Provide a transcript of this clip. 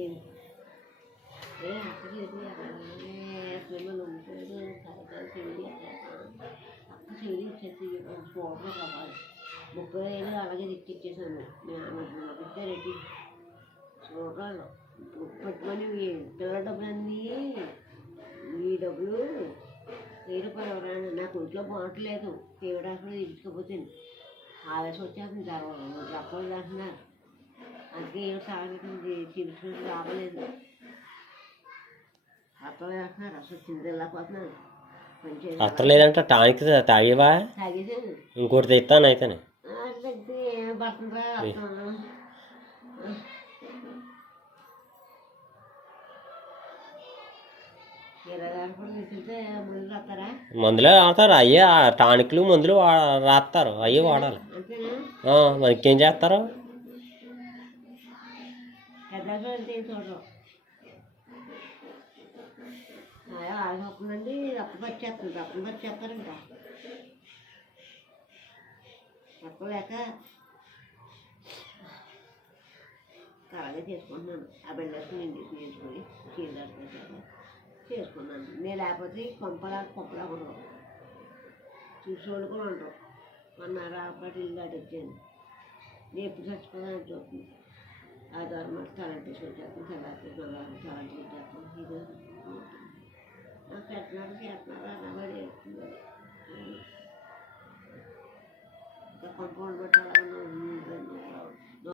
ఏం ఏ అక్కడ చెడు అసలు నమ్ముతాడు కరెక్ట్గా చెడు అక్క చెడు ఇచ్చేసి ఫోటో కావాలి 30,000 అలాగే తెచ్చిచ్చేసాను నేను పెట్టారెడ్డి చూడాలి పెట్టుకొని పిల్లల డబ్బులన్నీ ఈ డబ్బులు 1000 రూపాయలు ఎవరైనా నాకు ఒంట్లో బాగట్లేదు తీవడాకులు తీసుకుపోతే ఆవేశం వచ్చేస్తుంది తర్వాత చెప్పలేదు అంటున్నారు అందుకే ఏం సాగుతుంది చిరుచులు రావలేదు అత్తలు వేస్తున్నారు అసలు చింతలేకపోతున్నాను అత్తలేదంటే టానిక్ తాగేవా తాగేసాను ఇంకోటి తెస్తాను అయితేనే తగ్గితే ఏం పడుతుందా వస్తాను మందులే రాస్తారు అయ్యే టానిక్లు మందులు రాస్తారు అయ్యే వాడాలి మరి ఇంకేం చేస్తారు ఆగిపోతుందండి రక్తం వచ్చేస్తారంట రక్తం లేక కరాగా చేసుకుంటున్నాను ఆ బెండేసుకుని ఇంటికి చేసుకొని చీరలు చేసుకున్నాను నేను లేకపోతే కొంపలా ఉండవు చూసేవాళ్ళు కూడా ఉండరు మొన్న రాపటి ఇల్లు దాటి వచ్చాను నేను ఎప్పుడు చచ్చిపోదాని చూస్తుంది ఆ ద్వారా మాట తలంటి వచ్చేస్తాను తలంటి వచ్చేస్తాను ఇది నాకు చేస్తున్నారు అన్నవాడు చేస్తుంది ఇంకా కొంప ఉండబట్టి అలా ఉన్నాను